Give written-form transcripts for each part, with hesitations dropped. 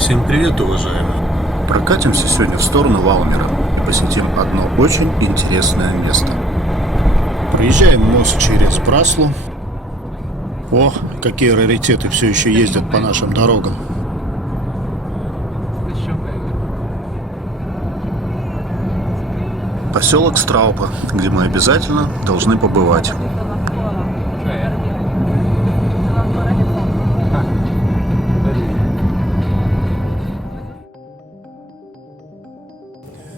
Всем привет, уважаемые! Прокатимся сегодня в сторону Валмера и посетим одно очень интересное место. Проезжаем мост через Браслу. О, какие раритеты все еще ездят по нашим дорогам. Поселок Страупа, где мы обязательно должны побывать.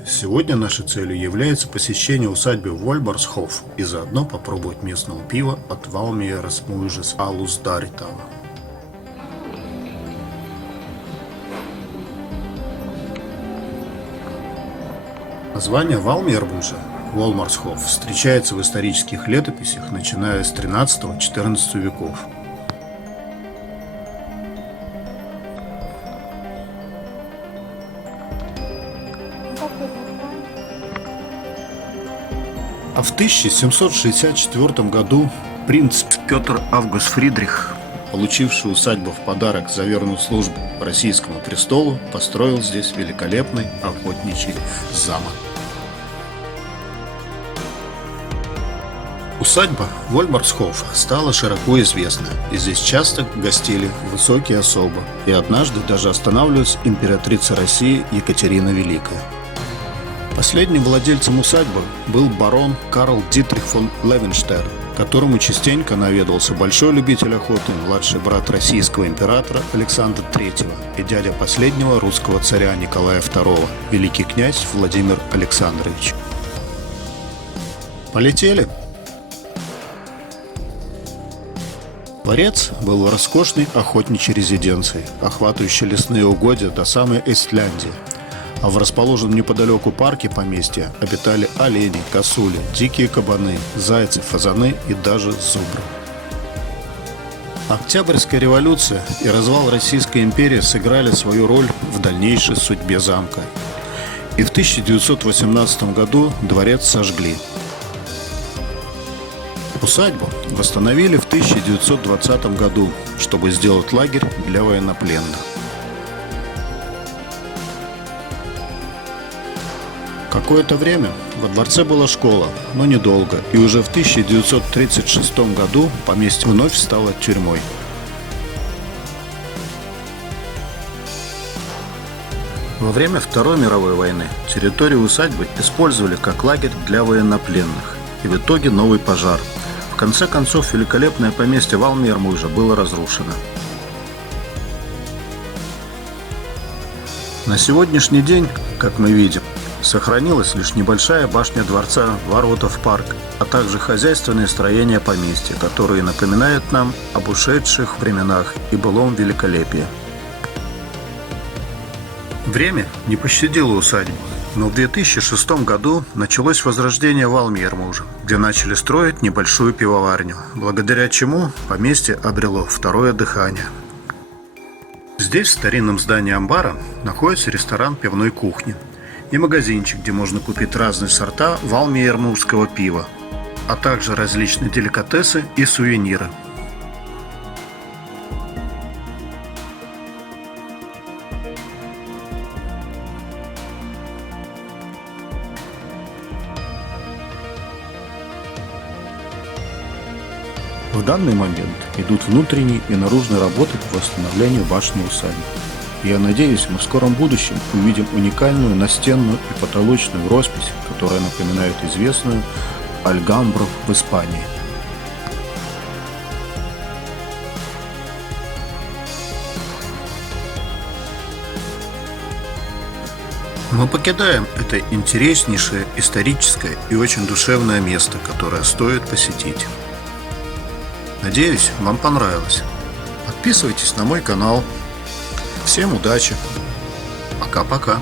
Сегодня нашей целью является посещение усадьбы Вольмарсхоф и заодно попробовать местного пива от Valmieras Mūžas Alus Darītava. Название Валмермужа Волмарсхоф встречается в исторических летописях, начиная с 13-14 веков. А в 1764 году принц Петр Август Фридрих, получивший усадьбу в подарок за верную службу российскому престолу, построил здесь великолепный охотничий замок. Усадьба Вольмарсхофа стала широко известна, и здесь часто гостили высокие особы, и однажды даже останавливалась императрица России Екатерина Великая. Последним владельцем усадьбы был барон Карл Дитрих фон Левенштерн, которому частенько наведывался большой любитель охоты, младший брат российского императора Александра III и дядя последнего русского царя Николая II, великий князь Владимир Александрович. Полетели! Дворец был роскошной охотничьей резиденцией, охватывающей лесные угодья до самой Эстляндии. А в расположенном неподалеку парке поместья обитали олени, косули, дикие кабаны, зайцы, фазаны и даже зубры. Октябрьская революция и развал Российской империи сыграли свою роль в дальнейшей судьбе замка. И в 1918 году дворец сожгли. Усадьбу восстановили в 1920 году, чтобы сделать лагерь для военнопленных. Какое-то время во дворце была школа, но недолго, и уже в 1936 году поместье вновь стало тюрьмой. Во время Второй мировой войны территорию усадьбы использовали как лагерь для военнопленных, и в итоге новый пожар. В конце концов, великолепное поместье Валмермужа было разрушено. На сегодняшний день, как мы видим, сохранилась лишь небольшая башня дворца, ворота в парк, а также хозяйственные строения поместья, которые напоминают нам об ушедших временах и былом великолепии. Время не пощадило усадьбу, но в 2006 году началось возрождение Валмермужа, где начали строить небольшую пивоварню, благодаря чему поместье обрело второе дыхание. Здесь, в старинном здании амбара, находится ресторан пивной кухни и магазинчик, где можно купить разные сорта валмермужского пива, а также различные деликатесы и сувениры. В данный момент идут внутренние и наружные работы по восстановлению башни усадьбы. Я надеюсь, мы в скором будущем увидим уникальную настенную и потолочную роспись, которая напоминает известную Альгамбру в Испании. Мы покидаем это интереснейшее историческое и очень душевное место, которое стоит посетить. Надеюсь, вам понравилось. Подписывайтесь на мой канал. Всем удачи. Пока-пока.